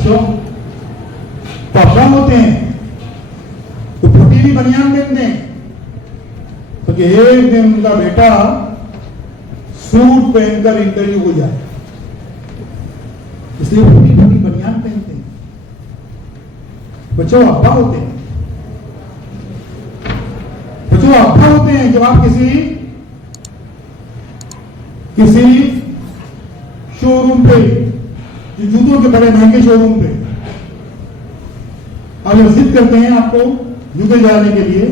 बच्चों पापा होते हैं तो फटी भी बनियान पहनते हैं, तो कि एक दिन उनका बेटा सूट पहनकर इंटरव्यू हो जाए, इसलिए फटी फटी बनियान पहनते हैं। बच्चों अब्बा होते हैं, बच्चों अब्बा होते हैं। जब आप किसी शोरूम पे, जूतों के बड़े महंगे शोरूम पे आप जिद करते हैं आपको जूते जाने के लिए,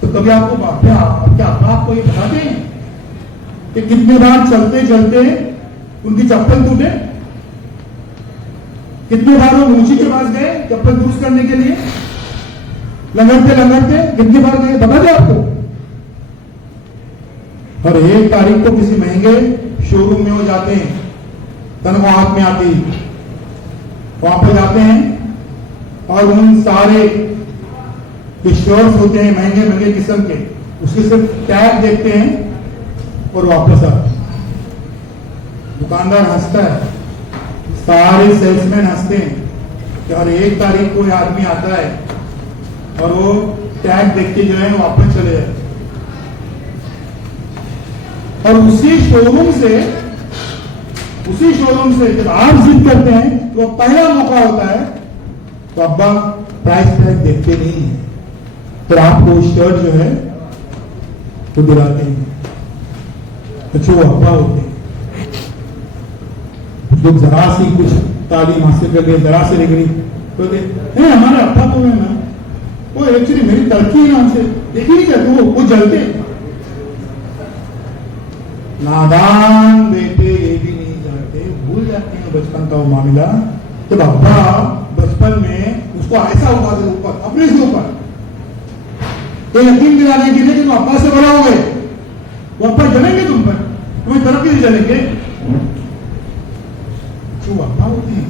तो कभी आपको क्या आपको ये बताते हैं कि कितने बार चलते चलते उनकी चप्पल टूटे, कितने बार वो मूची के पास गए चप्पल दुरुस्त करने के लिए, लंगड़ते लंगड़ते कितनी बार गए बता दे आपको। और 1 तारीख को किसी महंगे शोरूम में हो जाते हैं, तनख्वाह हाथ में आती, वहां पर जाते हैं और उन सारे शर्ट्स होते हैं महंगे महंगे किस्म के, उसके सिर्फ टैग देखते हैं और वापस आते हैं। दुकानदार हंसता है, सारे सेल्समैन हंसते हैं कि और 1 तारीख को आदमी आता है और वो टैग देख के जो है वापस चले जाते। और उसी शोरूम से जब आप जिद करते हैं तो पहला मौका होता है तो अब्बा प्राइस टैग देखते नहीं है, तो आपको शर्ट जो है वो दिलाते हैं। अच्छा वो अब्बा होते हैं जो जरा सी कुछ तालीम हासिल कर लिए, जरा से लेकर तो हमारे अब्बा तो है ना, वो एक्चुअली मेरी तरक्की है ना, उनसे देखी नहीं करते, वो जलते। नादान बेटे ये भी नहीं जानते, भूल जाते हैं बचपन का वो मामला। जब अब्बा बचपन में उसको ऐसा हुआ था ऊपर अपने से ऊपर, तो यकीन दिलाने के लिए कि तुम अब्बा से बड़ा हो गए, वो अब्बा जलेंगे तुम पर, तुम्हें तरक्की नहीं जलेंगे। जो अब्बा होते हैं।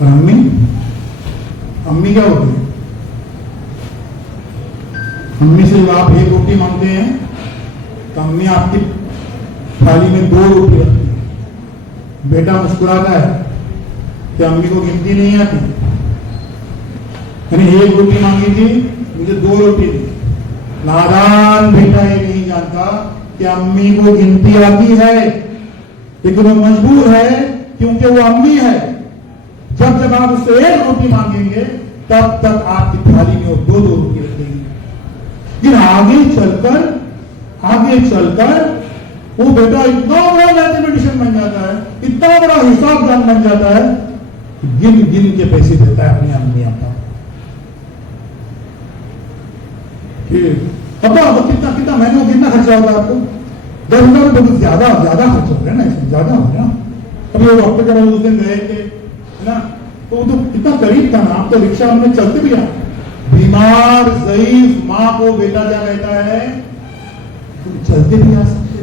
और अम्मी क्या होती है? अम्मी से जब आप 1 रोटी मांगते हैं तो अम्मी आपकी थाली में 2 रोटी रखती है। बेटा मुस्कुराता है कि अम्मी को गिनती नहीं आती, मैंने 1 रोटी मांगी थी, मुझे 2 रोटी दी। नादान बेटा ये नहीं जानता कि अम्मी को गिनती आती है, लेकिन वो मजबूर है क्योंकि वो अम्मी है। जब आप उससे 1 रोटी मांगेंगे तब तक आपकी थाली में वो 2-2 रोटी रखेगी। लेकिन आगे चलकर वो बेटा इतना बड़ा मैथमेटिशियन बन जाता है, इतना बड़ा हिसाबदान बन जाता है, गिन गिन के पैसे देता है अपनी अम्मी अब्बा। अब्बा कितना महीने में कितना खर्चा होगा आपको? 10,000 रुपये। ज्यादा खर्च हो गया ना, इसमें ज्यादा हो गया। अभी वो डॉक्टर के पास उस दिन गए थे ना, तो वो तो कितना करीब था ना, आप तो रिक्शा में चलते भी आए। बीमार ज़ईफ माँ को बेटा क्या कहता है, तुम चलते भी आ सकते,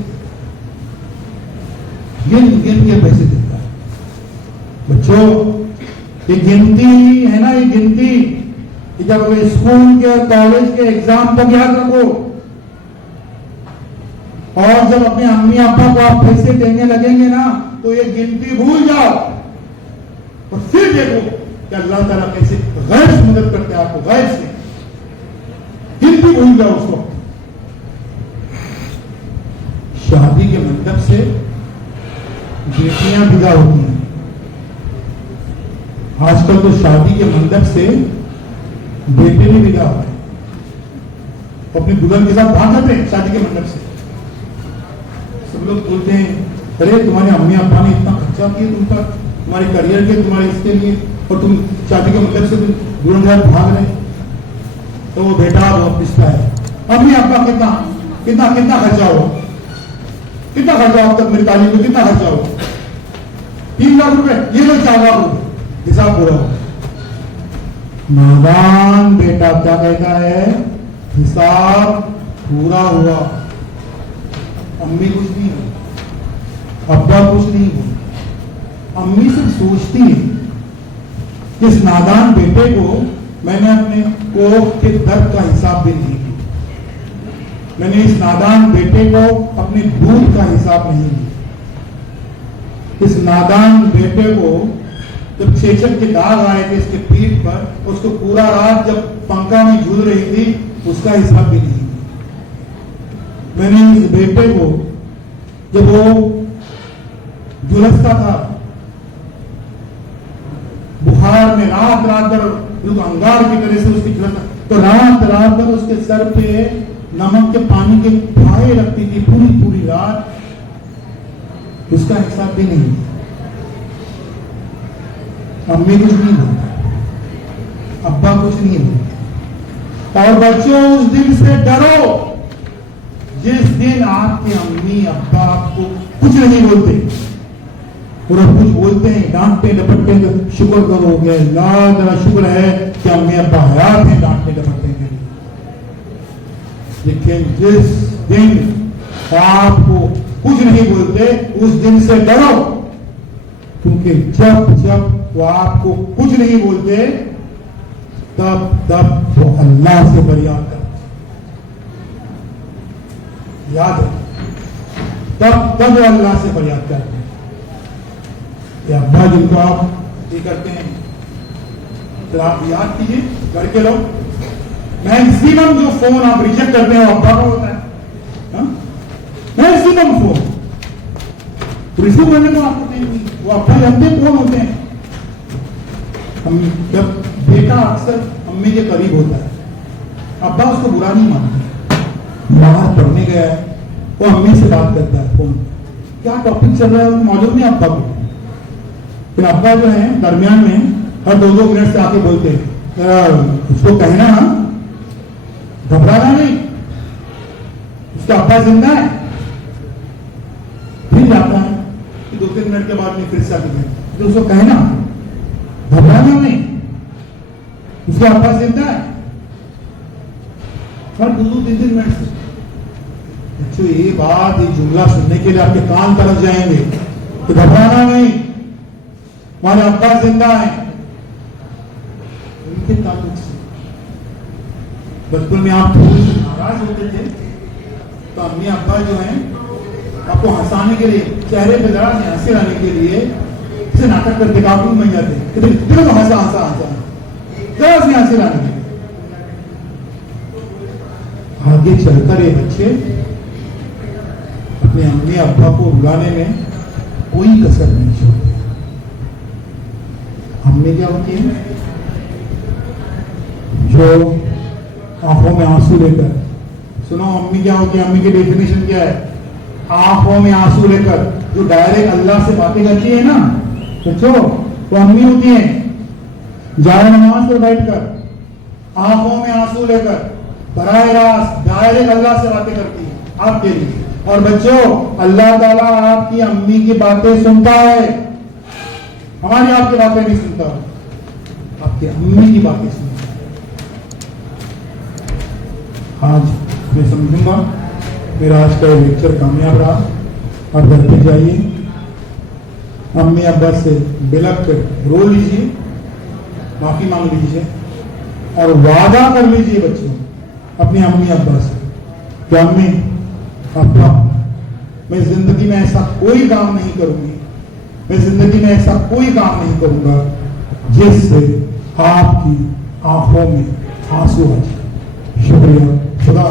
गिन के पैसे देता है। बच्चों ये गिनती है ना, ये गिनती जब स्कूल के कॉलेज के एग्जाम तक याद रखो, और जब अपने अम्मी अब्बा को आप पैसे देने लगेंगे ना तो ये गिनती भूल जाओ, और फिर देखो कि अल्लाह ताला कैसे गैर से मदद करते हैं आपको, गैर से। गिनती भूल जाओ उस वक्त। शादी के मंडप से बेटियां विदा होती हैं। आजकल तो शादी के मंडप से बेटे भी विदा होते हैं, अपनी दुल्हन के साथ भाग जाते हैं शादी के मंडप से। सब लोग बोलते हैं अरे तुम्हारे अम्मी अब्बा ने इतना खर्चा किया तुम पर, तुम्हारे करियर के, तुम्हारे इसके लिए, और तुम शादी के मंडप से दुल्हन के साथ भाग रहे। तो वो बेटा बहुत पिसता है, अम्मी अब्बा कितना खर्चा हुआ, कितना खर्चा अब तक मेरी तालीम में, कितना खर्चा हुआ? 3 लाख रुपए, ये लो 4 लाख रुपए, हिसाब पूरा हो। नादान बेटा क्या कहता है, हिसाब पूरा हुआ, अम्मी कुछ नहीं हुआ, अब्बा कुछ नहीं हुआ। अम्मी सिर्फ सोचती है कि इस नादान बेटे को मैंने अपने कोख के दर्द का हिसाब भी नहीं दिया, मैंने इस नादान बेटे को अपने दूध का हिसाब नहीं दिया। इस नादान बेटे को जब छेचक के दाग आए थे इसके पीठ पर, उसको पूरा रात जब पंखा में झूल रही थी उसका हिसाब भी नहीं। मैंने इस बेटे को जब वो झुलसता था बुखार में, रात रात भर अंगार की तरह से उसकी झुलसता, तो रात रात भर उसके सर पे नमक के पानी के फाहे रखती थी पूरी पूरी रात, उसका हिसाब भी नहीं। अम्मी कुछ नहीं बोलती, अब्बा कुछ नहीं बोलते। और बच्चों उस दिन से डरो जिस दिन आपके अम्मी अब्बा आपको कुछ नहीं बोलते, और अब कुछ बोलते हैं डांटते डपटते, तो शुक्र करो कि अल्लाह तेरा शुक्र है कि अम्मी अब्बा हयात हैं डांटते डपटते के लिए। लेकिन जिस दिन आपको कुछ नहीं बोलते उस दिन से डरो, क्योंकि जब जब वो आपको कुछ नहीं बोलते तब तब वो अल्लाह से फरियाद करते। याद है, तब तब वो अल्लाह से फरियाद करते हैं। या अब्बा जिनको आप ये करते हैं, तो आप याद कीजिए घर के लोग, मैक्सिमम जो फोन आप रिजेक्ट करते हैं वो अब्बा का होता है। मैक्सिमम फोन रिसीव करने को आपको नहीं, वो अब्बा जानते कौन होते हैं। जब बेटा अक्सर अम्मी के करीब होता है, अब्बा उसको बुरा नहीं मानते, बाहर पढ़ने गया है, वो अम्मी से बात करता है फोन, क्या टॉपिक चल रहा है उनको मालूम नहीं अब्बा को। फिर अब्बा जो है दरमियान में हर 2-2 मिनट से आके बोलते हैं, उसको कहना घबराना नहीं, उसका अब्बा जिंदा है। फिर जाता है कि 2-3 मिनट के बाद में फिर से आके तो उसको कहना घबराना नहीं, उसका अब्बा जिंदा है। हर 2-3 मिनट से बच्चों ये बात, ये जुमला सुनने के लिए आपके कान तरफ जाएंगे तो घबराना नहीं, हमारे अब्बा जिंदा है। उनके ताल्लुक से बचपन में आप थोड़ी सी नाराज होते थे तो अम्मी अब्बा जो है आपको हंसाने के लिए, चेहरे पे जरा हंसी लाने के लिए इसे नाटक करके काबू में जाते, तो हंसा हंसा हंसा जरा सी हंसी लाने के लिए। आगे चलकर ये बच्चे अपने अम्मी अब्बा को रुलाने में कोई कसर नहीं छोड़ते। अम्मी क्या होती है जो आंखों में आंसू लेकर, सुनो अम्मी क्या होती है, अम्मी की डेफिनेशन क्या है, आंखों में आंसू लेकर जो डायरेक्ट अल्लाह से बातें करती है ना बच्चों, तो अम्मी होती है जाए नमाज पर बैठकर आंखों में आंसू लेकर बराह रास्त डायरेक्ट अल्लाह से बातें करती है आपके लिए। और बच्चों अल्लाह ताला आपकी अम्मी की बातें सुनता है, हमारी आपकी बातें नहीं सुनता, आपकी अम्मी की बातें सुनता है। आज मैं समझूंगा मेरा आज का लेक्चर कामयाब रहा। और घर पे जाइए अम्मी अब्बा से बिलक कर रो लीजिए, माफी मांग लीजिए और वादा कर लीजिए बच्चों अपनी अम्मी अब्बा से कि अम्मी अब्बा मैं जिंदगी में ऐसा कोई काम नहीं करूंगी, मैं जिंदगी में ऐसा कोई काम नहीं करूंगा जिससे आपकी आंखों में आंसू आ जाए। शुक्रिया, खुदा।